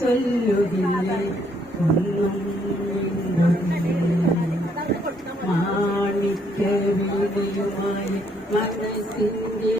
ചൊല്ലുകില്ലേ മാണിക്യ വീടിയുമായി മനസ്സിന്റെ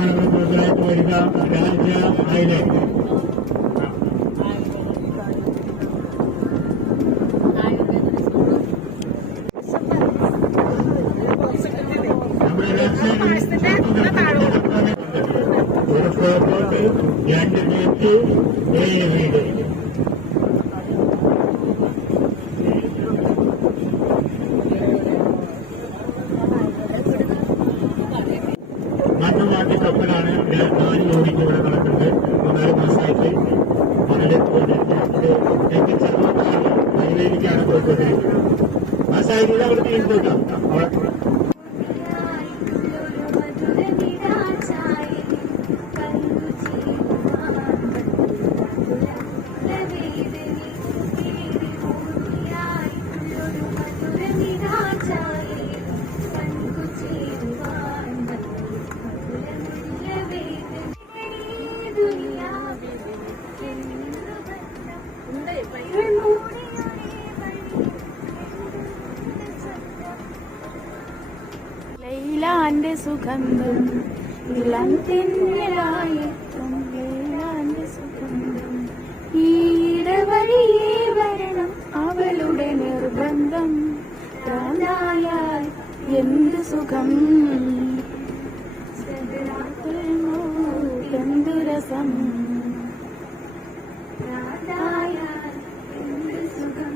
ഗോമേശാണ് കൂടുതലായിട്ട് വരിക രാജ്യ ആയില്ലേ നമ്മുടെ ഒരു ഫോട്ടോട്ട് രണ്ട് മിനിറ്റ് ഏഴ് വീട് കപ്പലാണ് നാല് ജോലിക്ക് ഇവിടെ നടക്കുന്നത് മൂന്നാൽ മാസമായിട്ട് വളരെ ചെറുപ്പക്കാണ് ഹൈവേയിലേക്കാണ് പോയിക്കൊണ്ടിരിക്കുന്നത് ആ. സൈഡിൽ അവിടെ തീർത്തോട്ടാം അവിടെ ലൈലാന്റെ സുഗന്ധം ഇളം തെന്നലായെത്തും വേളാന്റെ സുഗന്ധം ഈടവഴിയേ വരണം അവളുടെ നിർബന്ധം. താനായാൽ എന്ത് സുഖം? എന്തു രസം? പ്രാണായാൽ എന്ത് സുഖം?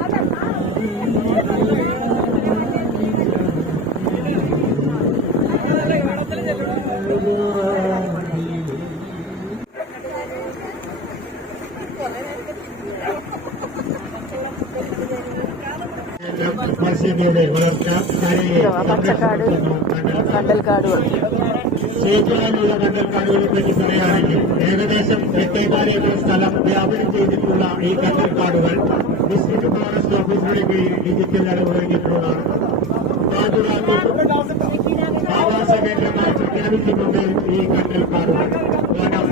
മത്സ്യങ്ങളുടെ വളർച്ച കരയെ കണ്ടൽക്കാടുകൾ. ചേറ്റുവാനുള്ള കണ്ടൽക്കാടുകളെ പറ്റി പറയുകയാണെങ്കിൽ ഏകദേശം എട്ടേകാൽ ഏക്കർ സ്ഥലം വ്യാപനം ചെയ്തിട്ടുള്ള ഈ കണ്ടൽക്കാടുകൾ ഡിസ്ട്രിക്ട് ഫോറസ്റ്റ് ഓഫീസറുടെ കീഴിൽ ഡിജിറ്റൽ കാടുകാട്ടും ആവാസ കേന്ദ്രമായി പ്രഖ്യാപിച്ചിട്ടുണ്ട് ഈ കണ്ടൽക്കാടുകൾ. കാരണം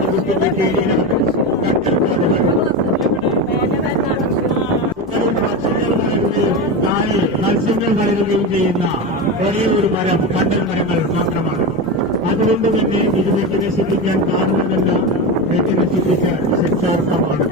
വകുപ്പിന്റെ കീഴിലാണ് കണ്ടൽക്കാടുകൾ. മത്സ്യങ്ങൾ വളരുകയും ചെയ്യുന്ന ഒരേ ഒരു മരം കണ്ടൽ മരങ്ങൾ മാത്രമാണ്. അതുകൊണ്ട് തന്നെ ഇത് വെട്ടി നശിപ്പിക്കാൻ കാണുന്നതല്ല വെട്ടി നശിപ്പിച്ച ശിക്ഷാർഹമാണ്.